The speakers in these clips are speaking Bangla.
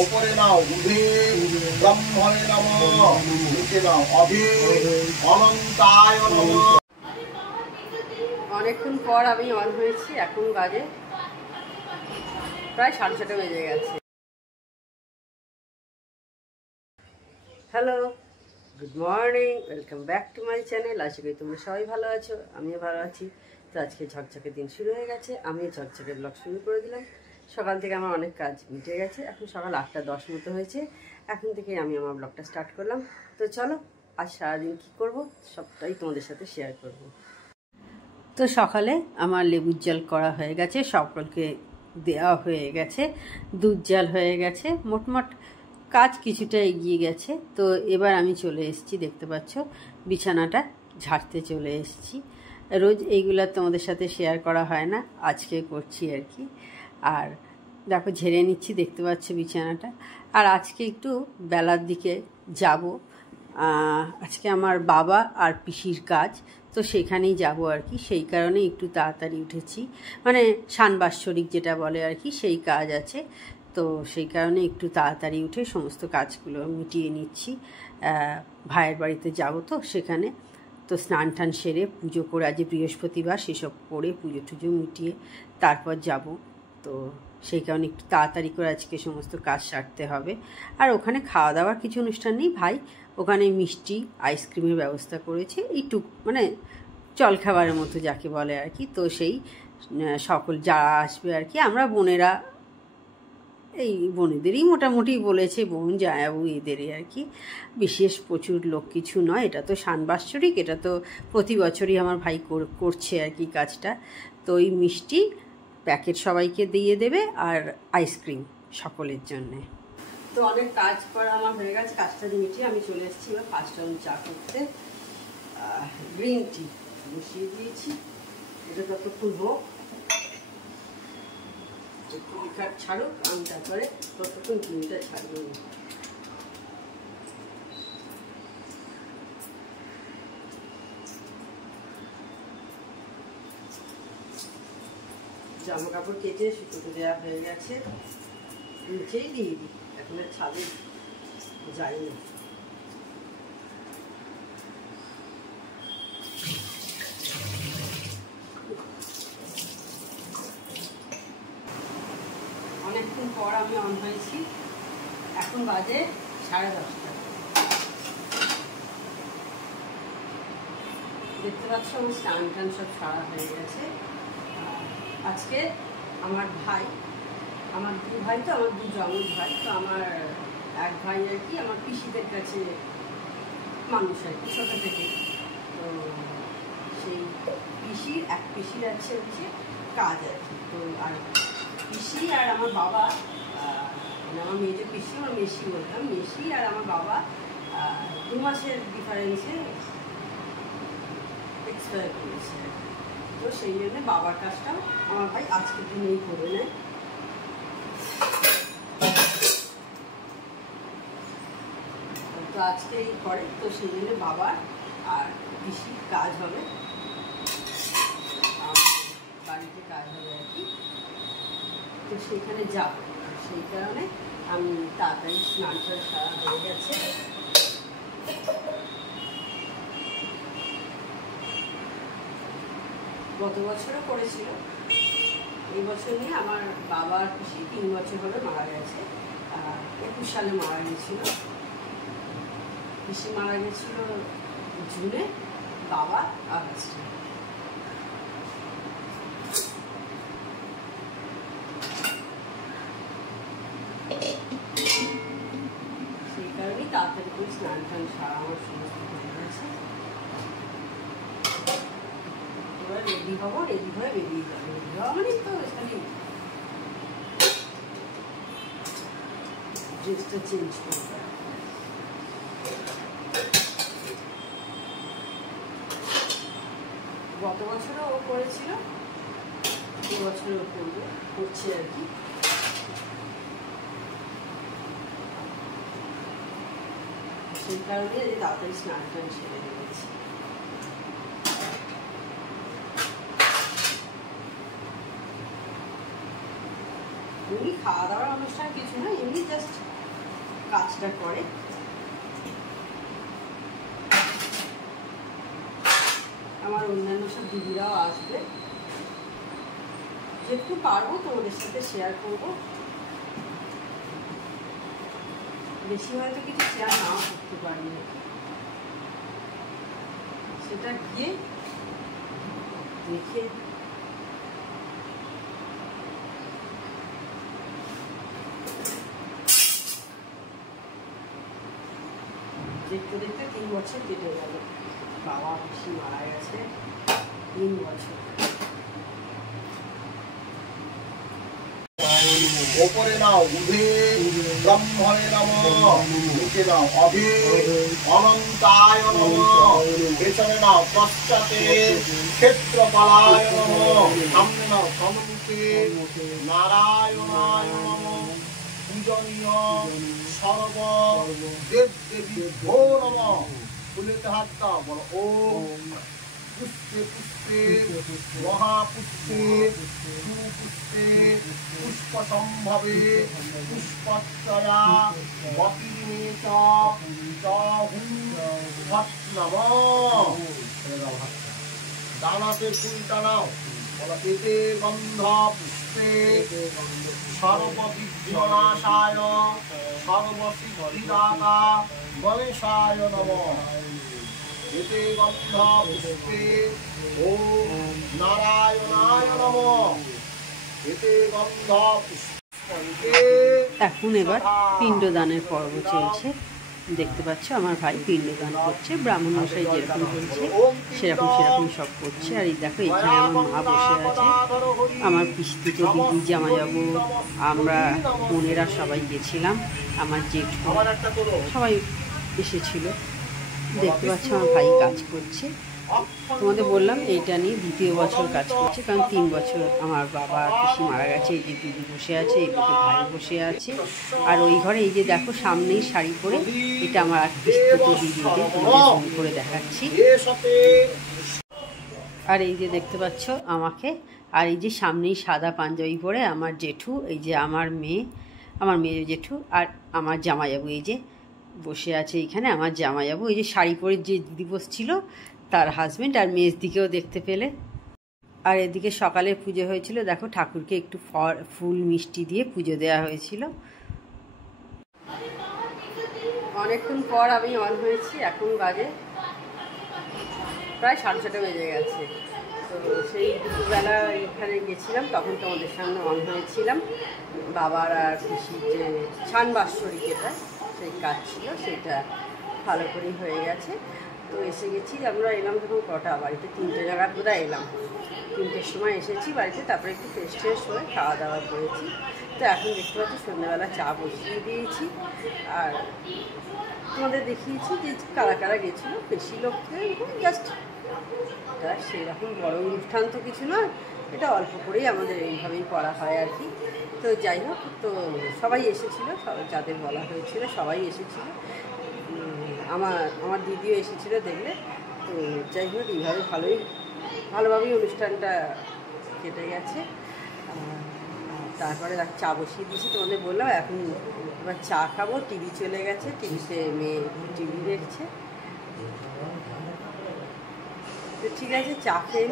ওপরে নাও বুধে ব্রহ্মণে নমঃ, নিচে নাও অভি অনন্তায় নমঃ। অনেকক্ষণ পর আমি অন হয়েছি, এখন বাজে প্রায় 6:30 বেজে গেছে। Hello, good morning, welcome back to my channel. আশা করি তোমরা সবাই ভালো আছো, আমিও ভালো আছি। তো আজকে ঝকঝকে দিন শুরু হয়ে গেছে, আমিও ঝকঝকে ব্লগ শুরু করে দিলাম। সকাল থেকে আমার অনেক কাজ মিটে গেছে, এখন সকাল 8:10 মতো হয়েছে। এখন থেকেই আমি আমার ব্লগটা স্টার্ট করলাম। তো চলো, আজ সারাদিন কী করবো সবটাই তোমাদের সাথে শেয়ার করব। তো সকালে আমার লেবুর জল করা হয়ে গেছে, সকলকে দেওয়া হয়ে গেছে, দুধ জল হয়ে গেছে, মোটমোট কাজ কিছুটা এগিয়ে গেছে। তো এবার আমি চলে এসেছি, দেখতে পাচ্ছ বিছানাটা ঝাড়তে চলে এসেছি। রোজ এইগুলো তোমাদের সাথে শেয়ার করা হয় না, আজকে করছি আর কি। আর দেখো ঝেড়ে নিচ্ছি, দেখতে পাচ্ছ বিছানাটা। আর আজকে একটু বেলার দিকে যাব, আজকে আমার বাবা আর পিসির কাজ, তো সেখানেই যাব আর কি। সেই কারণে একটু তাড়াতাড়ি উঠেছি, মানে সানবাৎসরিক যেটা বলে আর কি, সেই কাজ আছে। তো সেই কারণে একটু তাড়াতাড়ি উঠে সমস্ত কাজগুলো মিটিয়ে নিচ্ছি। ভাইয়ের বাড়িতে যাব তো সেখানে, তো স্নান টান সেরে পুজো করে, আজ বৃহস্পতিবার, সেসব করে পুজো টুজো মিটিয়ে তারপর যাব। তো সেই কারণে একটু তাড়াতাড়ি করে আজকে সমস্ত কাজ সারতে হবে। আর ওখানে খাওয়া দাওয়ার কিছু অনুষ্ঠান নেই, ভাই ওখানে মিষ্টি আইসক্রিমের ব্যবস্থা করেছে, এইটুক মানে জলখাবারের মতো যাকে বলে আর কি। তো সেই সকল যারা আসবে আর কি, আমরা বোনেরা, এই বোনেদেরই মোটামুটি বলেছে, বোন জায়াবু এদেরই আর কি, বিশেষ প্রচুর লোক কিছু নয়। এটা তো সানবাৎসরিক, এটা তো প্রতি বছরই আমার ভাই করছে আর কি কাজটা। তো ওই মিষ্টি প্যাকেট সবাইকে দিয়ে দেবে, আর আইসক্রিম সকলের জন্যে। তো অনেক কাজ করা আমার হয়ে গেছে, কাজটা মিটিয়ে আমি চলে এসেছি এবার 5 রাউন্ড চা করতে। গ্রিন টি বসিয়ে দিয়েছি, এটা ততক্ষণ হোক, একটু লিকার ছাড়ুক, আমি তারপরে ততক্ষণ গ্রিনটা ছাড়িয়ে নিই। জামা কাপড় কেটে শুকোতে দেওয়া হয়ে গেছে, নিচেই দিয়ে দিই, এখন আর ছাদে যাই না। অনেকক্ষণ পর আমি অন হয়েছি, এখন বাজে 10:30। দেখতে পাচ্ছ আমার স্নান টান সব সারা হয়ে গেছে। আজকে আমার ভাই, আমার 2 ভাই, তো আমার 2 জমজ ভাই, তো আমার এক ভাই আর কি আমার পিসিদের কাছে মানুষ আর কি ছোটো থেকে। তো সেই পিসির এক পিসির আছে হচ্ছে কাজ আর কি। তো আর পিসি আর আমার বাবা, আমার মেয়েদের পিসি, আমার মেসি বলতাম, মেসি আর আমার বাবা 2 মাসের ডিফারেন্সে এক্সপায়ার করেছে। তো সেই জন্য বাবার কাজটা আমার ভাই আজকের দিনেই করে নেয়। তো আজকেই করে, তো সেই জন্য বাবার আর পিসির কাজ হবে, বাড়িতে কাজ হবে আর কি। তো সেখানে যাব, সেই কারণে আমি তাড়াতাড়ি স্নানটা সারা হয়ে গেছে। গত বছরও করেছিল, এই বছর নিয়ে আমার বাবার পিসি 3 বছর হলো মারা গেছে। 21 সালে মারা গেছিল পিসি, মারা গেছিল জুনে, বাবা আগস্টে। সেই কারণেই তাড়াতাড়ি করে স্নান টান সারা আমার সমস্ত হয়ে গেছে। এবার রেডি হবো, রেডি হয়ে বেরিয়ে যাবো। রেডি হওয়া মানে তো খালি ড্রেসটা চেঞ্জ করবো। গত বছরও ও করেছিল, এবছরও ও করবে, করছে আর কি। সেই কারণে তাড়াতাড়ি স্নান টান সেরে নিয়েছি। এমনি খাওয়া দাওয়ার অনুষ্ঠান কিছু না, এমনি জাস্ট কাজটা করে। আমার অন্যান্য সব দিদিরাও আসবে, যেটুকু পারবো তোমাদের সাথে শেয়ার করব। বেশি হয়তো কিছু শেয়ার নাও করতে পারি না, সেটা গিয়ে দেখে দেখতে দেখতে 3 বছর কেটে গেল। বাবা পিসি মারা গেছে 3 বছর। ওপরে নাও উধে ব্রহ্মণে নমঃ, নিচে নাও অভি অনন্তায় নমঃ, পেছনে নাও পশ্চাতে ক্ষেত্রপালায় নমঃ, সামনে নাও সমুখে নারায়ণায় নমঃ। পূজনীয় সর্ব দেব দেবী ভো নমঃ। ফুলেতে হাত দাও, বলো ওম। পুষ্পে পুষ্পে মহাপুষ্পে সুপুষ্পে পুষ্প সম্ভবে পুষ্পচ্ছয়া মতির্মে চ হুম ভট নমঃ। ডানাতে ফুলটা নাও, বলো এতে গন্ধ পুষ্পে সর্ববিঘ্ননাশায় সর্বসিদ্ধিদাতা গণেশায় নমঃ। এতে গন্ধ পুষ্পে ওম নারায়ণায় নমঃ। এতে গন্ধ পুষ্পে। এখন এবার পিণ্ডদানের পর্ব চলছে। দেখতে পাচ্ছ আমার ভাই পিণ্ডদান করছে, ব্রাহ্মণ মশাই যেরকম বলছে সেরকম সব করছে। আর এই দেখো এখানে আমার মা বসে আছে, আমার পিস্তিত দিদি জামাইবাবু, আমরা বোনেরা সবাই গেছিলাম, আমার জেঠু সবাই এসেছিল। দেখতে পাচ্ছ আমার ভাই কাজ করছে। তোমাদের বললাম এইটা নিয়ে 2য় বছর কাজ করছে, কারণ 3 বছর আমার বাবা পিসি মারা গেছে। এই যে দিদি বসে আছে, এইদিকে ভাই বসে আছে, আর ওই ঘরে এই যে দেখো সামনেই শাড়ি পরে, এটা আমার পিস্তিত দিদি, তোমাদের করে দেখাচ্ছি। আর এই যে দেখতে পাচ্ছ আমাকে, আর এই যে সামনেই সাদা পাঞ্জাবি পরে আমার জেঠু, এই যে আমার মেয়ে জেঠু, আর আমার জামাইবাবু এই যে বসে আছে এইখানে। আমার জামাইবাবু এই যে শাড়ি পরে যে দিদি বসছিল তার হাজবেন্ড, আর মেয়ের দিকেও দেখতে পেলে। আর এদিকে সকালে পুজো হয়েছিল, দেখো ঠাকুরকে একটু ফুল মিষ্টি দিয়ে পুজো দেওয়া হয়েছিল। অনেকক্ষণ পর আমি অন হয়েছি, এখন বাজে প্রায় 6:30 বেজে গেছে। তো সেই দুপুরবেলা এখানে গেছিলাম, তখন তোমাদের সামনে অন হয়েছিলাম। বাবার আর পিসির যে ছান বাৎসরিকেটা সেই কাজ ছিল, সেটা ভালো করেই হয়ে গেছে। তো এসে গেছি, আমরা এলাম যখন কটা বাড়িতে 3টে জায়গায় বোধহয় এলাম, 3টের সময় এসেছি বাড়িতে। তারপরে একটু ফ্রেশ হয়ে খাওয়া দাওয়া করেছি। তো এখন দেখতে পাচ্ছি সন্ধ্যাবেলা চা বসিয়ে দিয়েছি, আর তোমাদের দেখিয়েছি যে কারা কারা গেছিলো। বেশি লোক জাস্ট এটা সেরকম বড় অনুষ্ঠান তো কিছু নয়, এটা অল্প করেই আমাদের এইভাবেই করা হয় আর কি। তো যাই হোক, তো সবাই এসেছিলো, যাদের বলা হয়েছিল সবাই এসেছিলো। আমার দিদিও এসেছিলো দেখলে। তো যাই হোক, এইভাবে ভালোভাবেই অনুষ্ঠানটা কেটে গেছে। তারপরে চা বসিয়ে দিয়েছি, তোমাদের বললাম। এখন এবার চা খাবো, টিভি চলে গেছে, টিভিতে মেয়ে টিভি দেখছে। তো ঠিক আছে, চা খেয়ে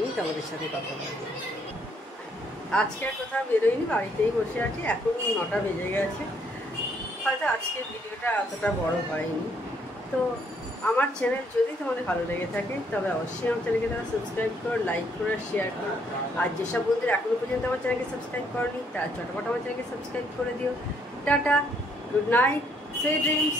নিই তোমাদের সাথে কথা বলবো। আজকে আর কোথাও বেরোয়নি, বাড়িতেই বসে আছি। এখন 9টা বেজে গেছে। হয়তো আজকের ভিডিওটা অতটা বড় হয়নি। তো আমার চ্যানেল যদি তোমাদের ভালো লেগে থাকে তবে অবশ্যই আমার চ্যানেলকে তারা সাবস্ক্রাইব করো, লাইক করো, শেয়ার করো। আর যেসব বন্ধুরা এখনও পর্যন্ত আমার চ্যানেলকে সাবস্ক্রাইব করনি, তারা চটপট আমার চ্যানেলকে সাবস্ক্রাইব করে দিও। Tata, good night, sweet dreams.